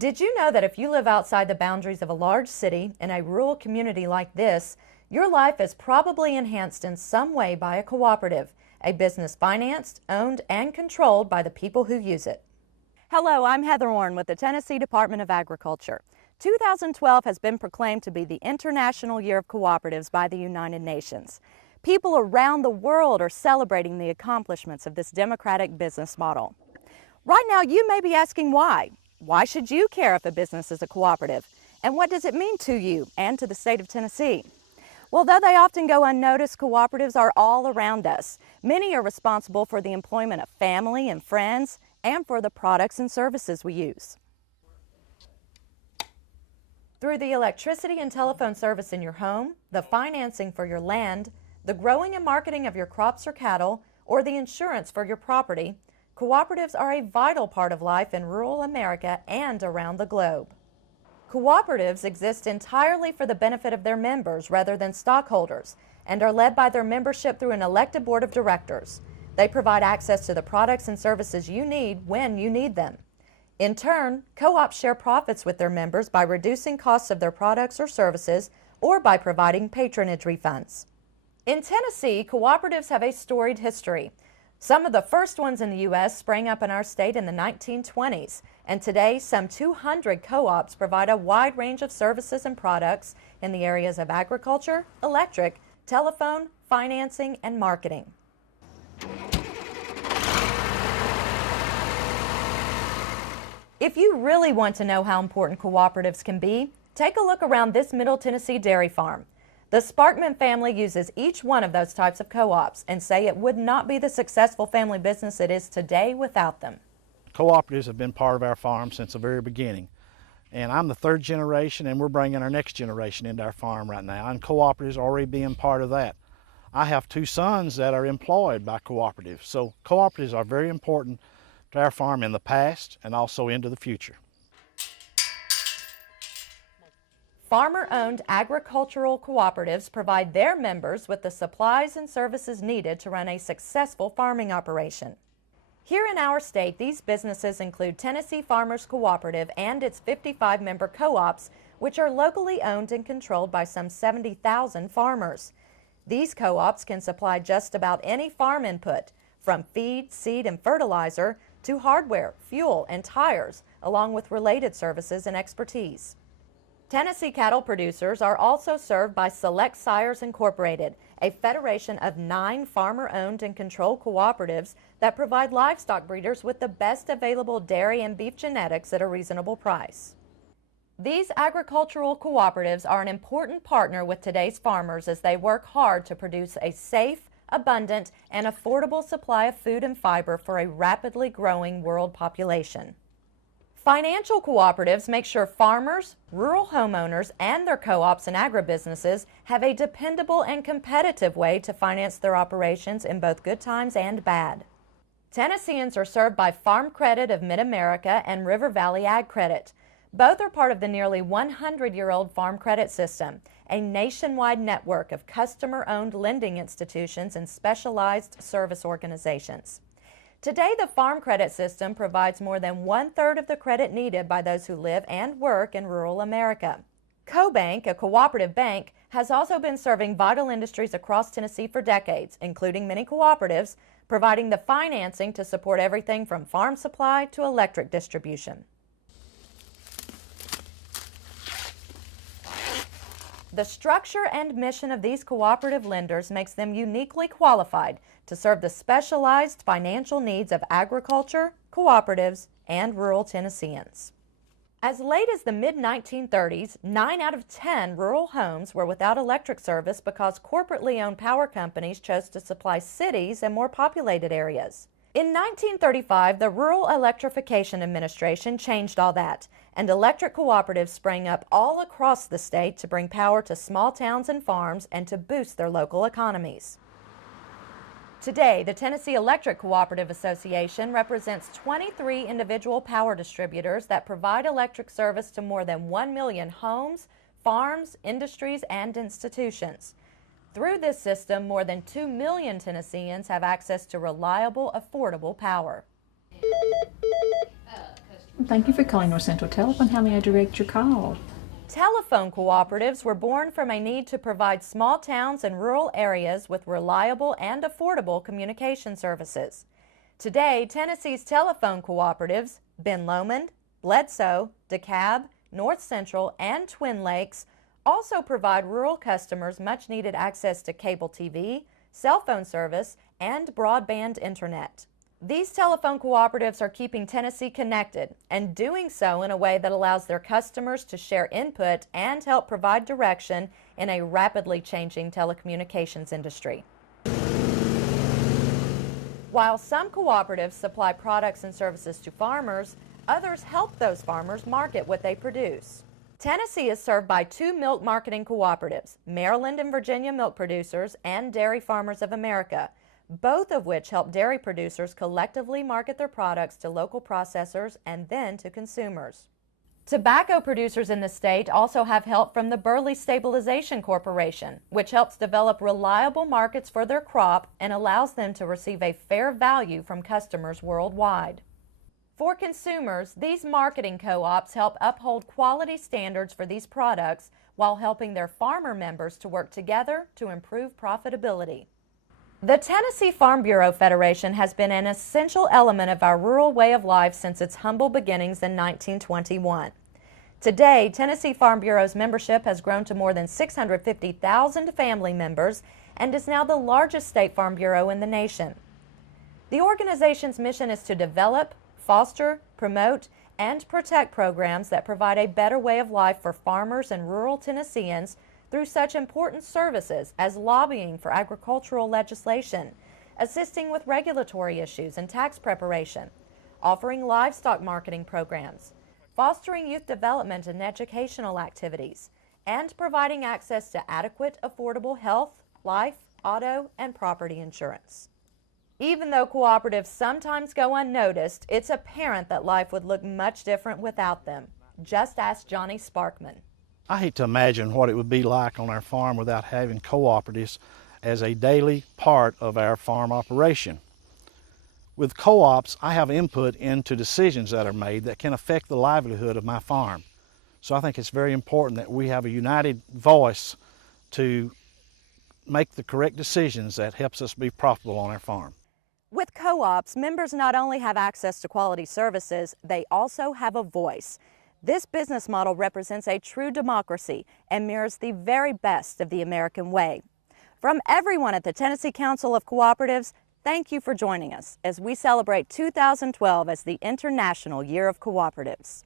Did you know that if you live outside the boundaries of a large city in a rural community like this, your life is probably enhanced in some way by a cooperative, a business financed, owned, and controlled by the people who use it? Hello, I'm Heather Orne with the Tennessee Department of Agriculture. 2012 has been proclaimed to be the International Year of Cooperatives by the United Nations. People around the world are celebrating the accomplishments of this democratic business model. Right now, you may be asking why. Why should you care if a business is a cooperative? And what does it mean to you and to the state of Tennessee? Well, though they often go unnoticed, cooperatives are all around us. Many are responsible for the employment of family and friends and for the products and services we use. Through the electricity and telephone service in your home, the financing for your land, the growing and marketing of your crops or cattle, or the insurance for your property, cooperatives are a vital part of life in rural America and around the globe. Cooperatives exist entirely for the benefit of their members rather than stockholders and are led by their membership through an elected board of directors. They provide access to the products and services you need when you need them. In turn, co-ops share profits with their members by reducing costs of their products or services or by providing patronage refunds. In Tennessee, cooperatives have a storied history. Some of the first ones in the U.S. sprang up in our state in the 1920s, and today some 200 co-ops provide a wide range of services and products in the areas of agriculture, electric, telephone, financing, and marketing. If you really want to know how important cooperatives can be, take a look around this Middle Tennessee dairy farm. The Sparkman family uses each one of those types of co-ops and say it would not be the successful family business it is today without them. Cooperatives have been part of our farm since the very beginning. And I'm the third generation, and we're bringing our next generation into our farm right now, and cooperatives are already being part of that. I have two sons that are employed by cooperatives, so cooperatives are very important to our farm in the past and also into the future. Farmer-owned agricultural cooperatives provide their members with the supplies and services needed to run a successful farming operation. Here in our state, these businesses include Tennessee Farmers Cooperative and its 55-member co-ops, which are locally owned and controlled by some 70,000 farmers. These co-ops can supply just about any farm input, from feed, seed, and fertilizer to hardware, fuel, and tires, along with related services and expertise. Tennessee cattle producers are also served by Select Sires Incorporated, a federation of 9 farmer-owned and controlled cooperatives that provide livestock breeders with the best available dairy and beef genetics at a reasonable price. These agricultural cooperatives are an important partner with today's farmers as they work hard to produce a safe, abundant, and affordable supply of food and fiber for a rapidly growing world population. Financial cooperatives make sure farmers, rural homeowners, and their co-ops and agribusinesses have a dependable and competitive way to finance their operations in both good times and bad. Tennesseans are served by Farm Credit of Mid-America and River Valley Ag Credit. Both are part of the nearly 100-year-old Farm Credit System, a nationwide network of customer-owned lending institutions and specialized service organizations. Today, the Farm Credit System provides more than 1/3 of the credit needed by those who live and work in rural America. CoBank, a cooperative bank, has also been serving vital industries across Tennessee for decades, including many cooperatives, providing the financing to support everything from farm supply to electric distribution. The structure and mission of these cooperative lenders makes them uniquely qualified to serve the specialized financial needs of agriculture, cooperatives, and rural Tennesseans. As late as the mid-1930s, 9 out of 10 rural homes were without electric service because corporately owned power companies chose to supply cities and more populated areas. In 1935, the Rural Electrification Administration changed all that, and electric cooperatives sprang up all across the state to bring power to small towns and farms and to boost their local economies. Today, the Tennessee Electric Cooperative Association represents 23 individual power distributors that provide electric service to more than 1 million homes, farms, industries, and institutions. Through this system, more than 2 million Tennesseans have access to reliable, affordable power. Thank you for calling North Central Telephone. How may I direct your call? Telephone cooperatives were born from a need to provide small towns and rural areas with reliable and affordable communication services. Today, Tennessee's telephone cooperatives, Ben Lomond, Bledsoe, DeKalb, North Central, and Twin Lakes, also provide rural customers much-needed access to cable TV, cell phone service, and broadband internet. These telephone cooperatives are keeping Tennessee connected and doing so in a way that allows their customers to share input and help provide direction in a rapidly changing telecommunications industry. While some cooperatives supply products and services to farmers, others help those farmers market what they produce. Tennessee is served by two milk marketing cooperatives, Maryland and Virginia Milk Producers and Dairy Farmers of America, both of which help dairy producers collectively market their products to local processors and then to consumers. Tobacco producers in the state also have help from the Burley Stabilization Corporation, which helps develop reliable markets for their crop and allows them to receive a fair value from customers worldwide. For consumers, these marketing co-ops help uphold quality standards for these products while helping their farmer members to work together to improve profitability. The Tennessee Farm Bureau Federation has been an essential element of our rural way of life since its humble beginnings in 1921. Today, Tennessee Farm Bureau's membership has grown to more than 650,000 family members and is now the largest state farm bureau in the nation. The organization's mission is to develop, foster, promote, and protect programs that provide a better way of life for farmers and rural Tennesseans through such important services as lobbying for agricultural legislation, assisting with regulatory issues and tax preparation, offering livestock marketing programs, fostering youth development and educational activities, and providing access to adequate, affordable health, life, auto, and property insurance. Even though cooperatives sometimes go unnoticed, it's apparent that life would look much different without them. Just ask Johnny Sparkman. I hate to imagine what it would be like on our farm without having cooperatives as a daily part of our farm operation. With co-ops, I have input into decisions that are made that can affect the livelihood of my farm. So I think it's very important that we have a united voice to make the correct decisions that helps us be profitable on our farm. With co-ops, members not only have access to quality services, they also have a voice. This business model represents a true democracy and mirrors the very best of the American way. From everyone at the Tennessee Council of Cooperatives, thank you for joining us as we celebrate 2012 as the International Year of Cooperatives.